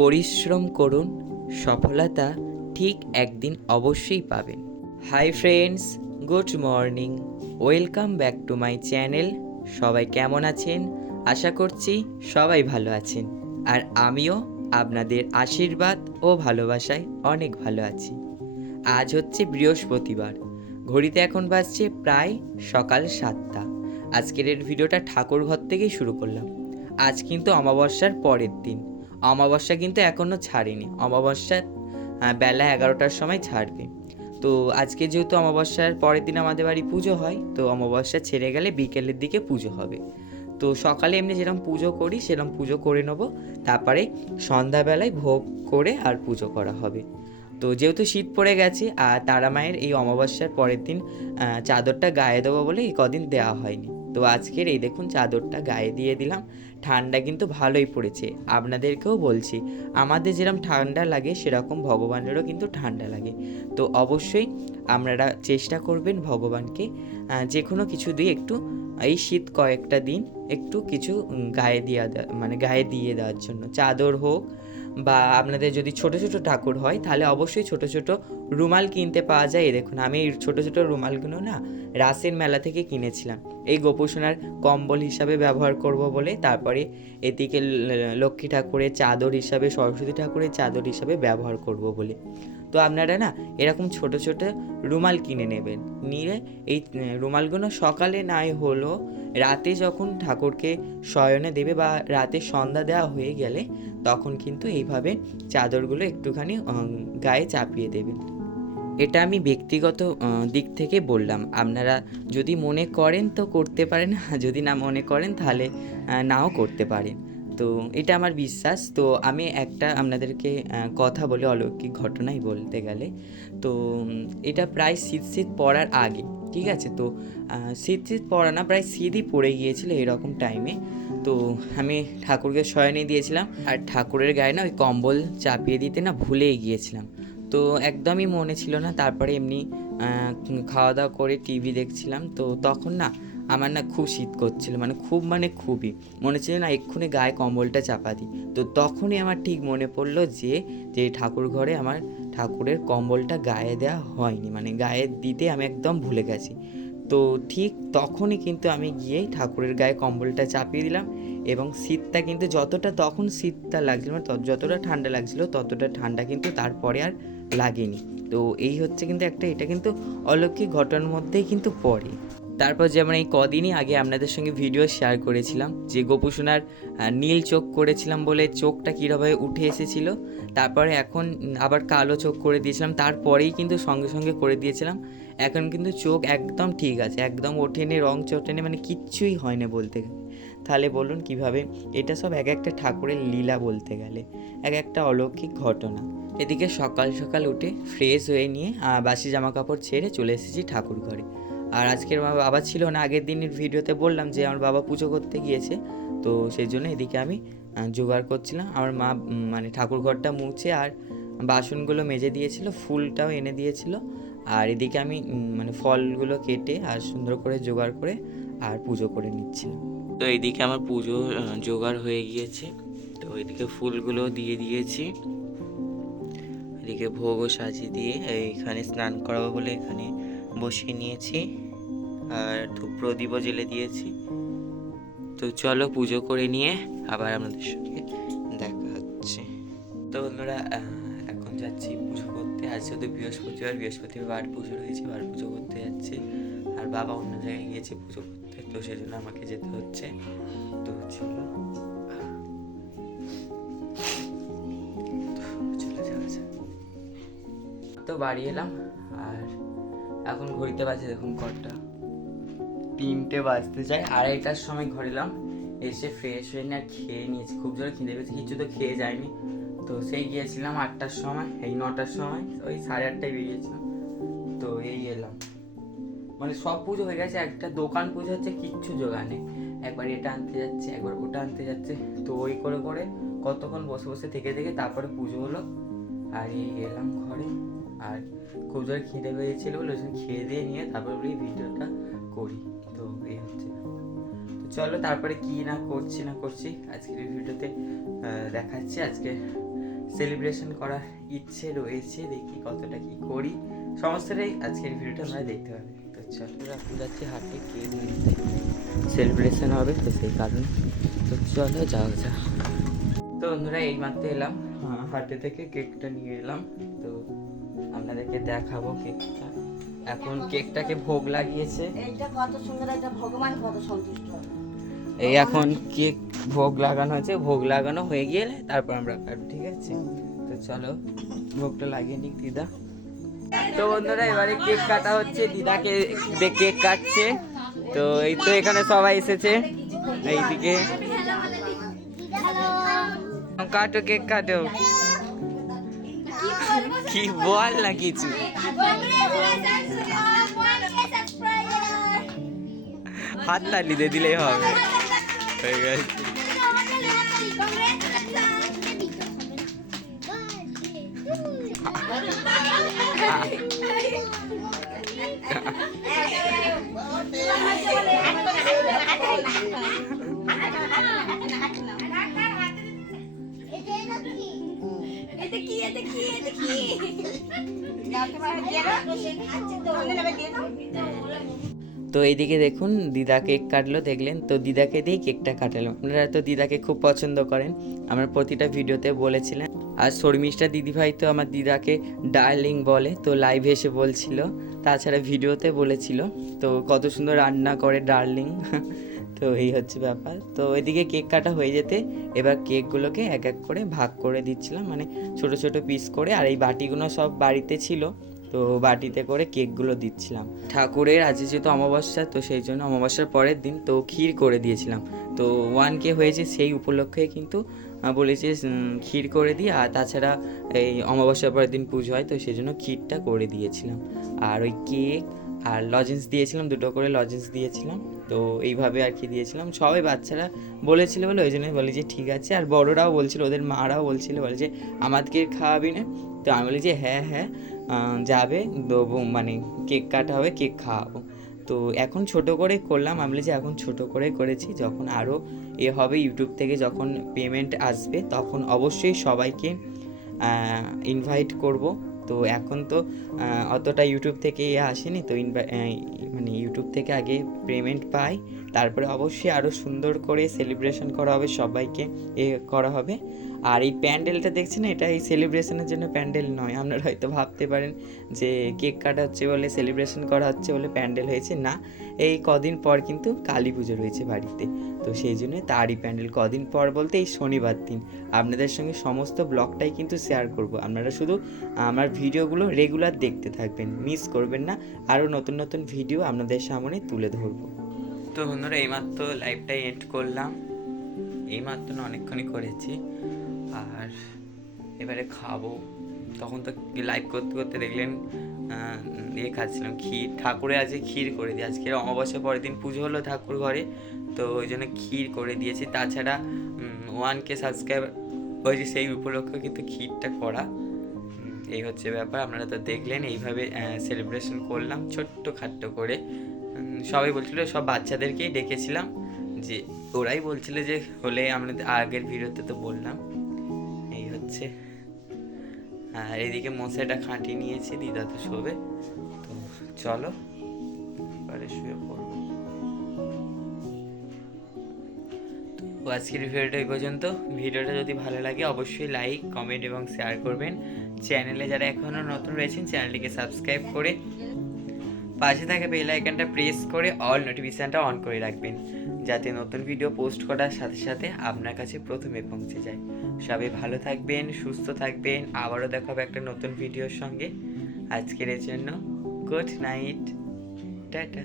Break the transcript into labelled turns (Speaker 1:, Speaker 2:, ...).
Speaker 1: পরিশ্রম করুন, সফলতা ঠিক একদিন অবশ্যই পাবেন। Hi friends good morning welcome back to my channel সবাই কেমন আছেন? আশা করছি সবাই ভালো আছেন। আর আমিও আপনাদের আশীর্বাদ ও ভালোবাসায় অনেক ভালো আছি। আজ হচ্ছে বৃহস্পতিবার। ঘড়িতে এখন বাজছে প্রায় সকাল সাতটা। আজকের এর ভিডিওটা ঠাকুর ঘর থেকেই শুরু করলাম। আজ কিন্তু অমাবস্যার পরের দিন। অমাবস্যা কিন্তু এখনও ছাড়েনি। অমাবস্যা বেলা এগারোটার সময় ছাড়বে। তো আজকে যেহেতু অমাবস্যার পরের দিন আমাদের বাড়ি পুজো হয়, তো অমাবস্যা ছেড়ে গেলে বিকেলের দিকে পুজো হবে। তো সকালে এমনি যেরকম পুজো করি, সেরকম পুজো করে নেব। তারপরে সন্ধ্যাবেলায় ভোগ করে আর পুজো করা হবে। তো যেহেতু শীত পড়ে গেছে, আর তারা মায়ের এই অমাবস্যার পরের দিন চাদরটা গায়ে দেবো বলে এই কদিন দেওয়া হয়নি। তো আজকের এই দেখুন চাদরটা গায়ে দিয়ে দিলাম। ঠান্ডা কিন্তু ভালোই পড়েছে। আপনাদেরকেও বলছি, আমাদের যেরকম ঠান্ডা লাগে, সেরকম ভগবানেরও কিন্তু ঠান্ডা লাগে। তো অবশ্যই আপনারা চেষ্টা করবেন ভগবানকে যে কোনো কিছু দিয়ে একটু, এই শীত কয়েকটা দিন একটু কিছু গায়ে দিয়ে মানে গায়ে দিয়ে দেওয়ার জন্য। চাদর হোক বা আপনাদের যদি ছোট ছোট ঠাকুর হয়, তাহলে অবশ্যই ছোট ছোট রুমাল কিনতে পাওয়া যায়। এই দেখুন, আমি এই ছোট ছোটো রুমালগুলো না রাসের মেলা থেকে কিনেছিলাম। এই গোপোষণার কম্বল হিসাবে ব্যবহার করব বলে, তারপরে এদিকে লক্ষ্মী ঠাকুরের চাদর হিসাবে, সরস্বতী ঠাকুরের চাদর হিসাবে ব্যবহার করব বলে। তো আপনারা না এরকম ছোট ছোট রুমাল কিনে নেবেন। নিয়ে এই রুমালগুলো সকালে নাই হলো, রাতে যখন ঠাকুরকে শয়নে দেবে বা রাতে সন্ধ্যা দেওয়া হয়ে গেলে, তখন কিন্তু এইভাবে চাদরগুলো একটুখানি গায়ে চাপিয়ে দেবেন। এটা আমি ব্যক্তিগত দিক থেকে বললাম। আপনারা যদি মনে করেন তো করতে পারেন, যদি না মনে করেন তাহলে নাও করতে পারেন। তো এটা আমার বিশ্বাস। তো আমি একটা আপনাদেরকে কথা বলে অলৌকিক ঘটনাই বলতে গেলে। তো এটা প্রায় শীত শীত পড়ার আগে, ঠিক আছে? তো শীত শীত পড়া না, প্রায় শীতই পড়ে গিয়েছিল এরকম টাইমে তো, আমি ঠাকুরকে শয়নে দিয়েছিলাম। আর ঠাকুরের গায়ে না ওই কম্বল চাপিয়ে দিতে না ভুলেই গিয়েছিলাম। তো, একদমই মনে ছিল না। তারপরে এমনি খাওয়া দাওয়া করে টিভি দেখছিলাম। তো, তখন না আমার না খুব শীত করছিল মানে খুব মানে খুবই। মনে ছিল না এক্ষুনি গায়ে কম্বলটা চাপা দিই। তো তখনই আমার ঠিক মনে পড়ল যে যে ঠাকুর ঘরে আমার ঠাকুরের কম্বলটা গায়ে দেওয়া হয়নি মানে গায়ে দিতে আমি একদম ভুলে গেছি। তো ঠিক তখনই কিন্তু আমি গিয়েই ঠাকুরের গায়ে কম্বলটা চাপিয়ে দিলাম এবং শীতটা কিন্তু যতটা তখন শীতটা লাগছিল মানে যতটা ঠান্ডা লাগছিল, ততটা ঠান্ডা কিন্তু তারপরে আর লাগেনি। তো এই হচ্ছে কিন্তু একটা, এটা কিন্তু অলৌকিক ঘটনার মধ্যেই কিন্তু পড়ে। তারপর যেমন এই কদিনই আগে আপনাদের সঙ্গে ভিডিও শেয়ার করেছিলাম, যে গোপুসোনার নীল চোখ করেছিলাম বলে চোখটা কীভাবে উঠে এসেছিল, তারপরে এখন আবার কালো চোখ করে দিয়েছিলাম, তারপরেই কিন্তু সঙ্গে সঙ্গে করে দিয়েছিলাম, এখন কিন্তু চোখ একদম ঠিক আছে, একদম ওঠেনি, রং চটেনি মানে কিচ্ছুই হয় না বলতে গেলে। তাহলে বলুন কীভাবে, এটা সব এক একটা ঠাকুরের লীলা বলতে গেলে, এক একটা অলৌকিক ঘটনা। এদিকে সকাল সকাল উঠে ফ্রেশ হয়ে নিয়ে বাসি জামা কাপড় ছেড়ে চলে এসেছি ঠাকুর ঘরে। আর আজকের আমার বাবা ছিল না, আগের দিনের ভিডিওতে বললাম যে আমার বাবা পুজো করতে গিয়েছে। তো সেই জন্য এদিকে আমি জোগাড় করছিলাম। আমার মা মানে ঠাকুর ঘরটা মুছে আর বাসনগুলো মেজে দিয়েছিল, ফুলটাও এনে দিয়েছিল। আর এদিকে আমি মানে ফলগুলো কেটে আর সুন্দর করে জোগাড় করে আর পুজো করে নিচ্ছিলাম। তো এদিকে আমার পুজো জোগাড় হয়ে গিয়েছে। তো এদিকে ফুলগুলো দিয়ে দিয়েছি। এদিকে ভোগও সাজিয়ে দিয়ে এইখানে স্নান করাবো বলে এখানে বসিয়ে নিয়েছি আর ধূপ প্রদীপও জেলে দিয়েছি। তো চলো পুজো করে নিয়ে আবার আপনাদের সঙ্গে দেখা হচ্ছে। তো বন্ধুরা এখন যাচ্ছি পুজো করতে। আজ যেহেতু বৃহস্পতিবার বৃহস্পতিবার পুজো রয়েছে, বার পুজো করতে যাচ্ছে। আর বাবা অন্য জায়গায় গিয়েছে পুজো করতে, তো সেই জন্য আমাকে যেতে হচ্ছে। তো চলো তো চলে যাওয়া। তো বাড়ি এলাম, আর এখন ঘড়িতে বাজে দেখুন কটা। তিনটে বাজতে যায় আড়াইটার সময় ঘরে এলাম এসে ফ্রেশ হয়ে নিয়ে আর খেয়ে নিয়েছি, খুব জোরে খিদে পেয়েছি, কিছু তো খেয়ে যায়নি। তো সেই গিয়েছিলাম আটটার সময়, এই নটার সময়, ওই সাড়ে আটটায় বেরিয়েছিলাম, তো এই এলাম। মানে সব পুজো হয়ে গেছে, একটা দোকান পুজো হচ্ছে, কিচ্ছু জোগাড় নেই। একবার এটা আনতে যাচ্ছে, একবার ওটা আনতে যাচ্ছে, তো ওই করে করে কতক্ষণ বসে বসে থেকে থেকে তারপরে পুজো হলো, আর এই এলাম ঘরে। আর খুব জোরে খিদে পেয়েছিল বলে ওই খেয়ে দিয়ে নিয়ে তারপরে বলি ভিডিওটা করি। তো এই হচ্ছে তো চলো তারপরে কি না করছি না করছি আজকের ভিডিওতে দেখাচ্ছি। আজকে সেলিব্রেশন করার ইচ্ছে রয়েছে, দেখি কতটা কি করি। সমস্তটাই আজকের ভিডিওটা আমরা দেখতে পাবে। তো চলো, এখন যাচ্ছি হাটে কেক নিতে সেলিব্রেশন হবে তো সেই কারণে। তো চলো যাও যা তো বন্ধুরা, এই মাত্র এলাম হাটে থেকে কেকটা নিয়ে এলাম। তো আপনাদেরকে দেখাবো কেকটা। এখন কেকটাকে ভোগ লাগিয়েছে।
Speaker 2: এইটা কত সুন্দর একটা ভগবান কত সন্তুষ্ট।
Speaker 1: এই এখন কেক ভোগ লাগানো হয়েছে। ভোগ লাগানো হয়ে গেলে তারপর আমরা কাটবো ঠিক আছে? তো চলো ভোগটা লাগিয়ে নিক দিদা। তো বন্ধুরা এবারে কেক কাটা হচ্ছে। দিদাকে কেক কাটছে। তো এই তো এখানে সবাই এসেছে। এইদিকে। কাটো কেক কাটো। কি বল না কিছু? হাত তালি দিয়ে দিলেই হবে। হয়ে গেছে। তো এইদিকে দেখুন, দিদা কেক কাটলো, দেখলেন? তো দিদাকে দিয়ে কেকটা কাটালাম আপনারা তো দিদাকে খুব পছন্দ করেন। আমার প্রতিটা ভিডিওতে বলেছিলেন। আর শর্মিষ্ঠা দিদিভাই তো আমার দিদাকে ডার্লিং বলে, তো লাইভ এসে বলছিল। তাছাড়া ভিডিওতে বলেছিল, তো কত সুন্দর রান্না করে ডার্লিং। তো এই হচ্ছে ব্যাপার। তো এদিকে কেক কাটা হয়ে যেতে এবার কেকগুলোকে এক এক করে ভাগ করে দিচ্ছিলাম মানে ছোট ছোট পিস করে। আর এই বাটিগুলো সব বাড়িতে ছিল, তো বাটিতে করে কেকগুলো দিচ্ছিলাম। ঠাকুরের আজ যেহেতু অমাবস্যা, তো সেই জন্য অমাবস্যার পরের দিন তো ক্ষীর করে দিয়েছিলাম। তো ওয়ান কে হয়েছে সেই উপলক্ষে কিন্তু বলেছে ক্ষীর করে দিই, আর তাছাড়া এই অমাবস্যার পরের দিন পুজো হয়, তো সেই জন্য ক্ষীরটা করে দিয়েছিলাম। আর ওই কেক আর লজেন্স দিয়েছিলাম, দুটো করে লজেন্স দিয়েছিলাম, তো এইভাবে আর কি দিয়েছিলাম। সবাই বাচ্চারা বলেছিল বলে, ওই জন্য বলে যে, ঠিক আছে। আর বড়রাও বলছিল, ওদের মারাও বলছিল, বলে যে, আমাদেরকে খাওয়াবি না। তো আমি বলি যে হ্যাঁ হ্যাঁ যাবে দেবো মানে কেক কাটা হবে, কেক খাওয়াবো। তো এখন ছোট করে করলাম। আমি যে এখন ছোট করে করেছি। যখন আরও এ হবে ইউটিউব থেকে যখন পেমেন্ট আসবে, তখন অবশ্যই সবাইকে ইনভাইট করব। তো এখন তো অতটা ইউটিউব থেকে এ আসেনি। তো মানে ইউটিউব থেকে আগে পেমেন্ট পাই। তারপরে অবশ্যই আরও সুন্দর করে সেলিব্রেশন করা হবে সবাইকে, এ করা হবে। আর এই প্যান্ডেলটা দেখছেন এটা এই সেলিব্রেশনের জন্য প্যান্ডেল নয়। আপনারা হয়তো ভাবতে পারেন যে কেক কাটা হচ্ছে বলে সেলিব্রেশন করা হচ্ছে বলে প্যান্ডেল হয়েছে। না, এই কদিন পর কিন্তু কালী পুজো রয়েছে বাড়িতে। তো সেই জন্য তারই প্যান্ডেল কদিন পর বলতে এই শনিবার দিন। আপনাদের সঙ্গে সমস্ত ব্লগটাই কিন্তু শেয়ার করব। আপনারা শুধু আমার ভিডিওগুলো রেগুলার দেখতে থাকবেন মিস করবেন না। আরও নতুন নতুন ভিডিও আপনাদের সামনে তুলে ধরবো। তো বন্ধুরা, এইমাত্র লাইভটা এন্ড করলাম। এইমাত্র না অনেকক্ষণই করেছি। আর এবারে খাব। তখন তো লাইভ করতে করতে দেখলেন ইয়ে খাচ্ছিলাম, ক্ষীর। ঠাকুরে আজকে ক্ষীর করে দিই। আজকে অমাবস্যা পরের দিন পুজো হলো ঠাকুর ঘরে, তো ওই জন্য ক্ষীর করে দিয়েছি। তাছাড়া ওয়ান কে সাবস্ক্রাইবার হয়েছে সেই উপলক্ষে কিন্তু ক্ষীরটা করা। এই হচ্ছে ব্যাপার। আপনারা তো দেখলেন, এইভাবে সেলিব্রেশন করলাম ছোট্ট খাট্ট করে। সবাই বলছিল, সব বাচ্চাদেরকেই ডেকেছিলাম। যে ওরাই বলছিল যে হলে আমরা আগের ভিডিওতে তো বললাম। এই হচ্ছে। আর এদিকে মশাইটা খাঁটি নিয়েছি, দিদা তো শোবে। তো চলো, এবারে শুয়ে পড়ব। তো আজকের ভিডিওটা এই পর্যন্ত। ভিডিওটা যদি ভালো লাগে, অবশ্যই লাইক, কমেন্ট এবং শেয়ার করবেন। চ্যানেলে যারা এখনও নতুন রয়েছেন, চ্যানেলটিকে সাবস্ক্রাইব করে পাশে থাকা বেল আইকনটা প্রেস করে অল নোটিফিকেশানটা অন করে রাখবেন, যাতে নতুন ভিডিও পোস্ট করার সাথে সাথে আপনার কাছে প্রথমে পৌঁছে যায়। সবাই ভালো থাকবেন, সুস্থ থাকবেন, আবারও দেখাবো একটা নতুন ভিডিওর সঙ্গে। আজকের জন্য গুড নাইট টাটা।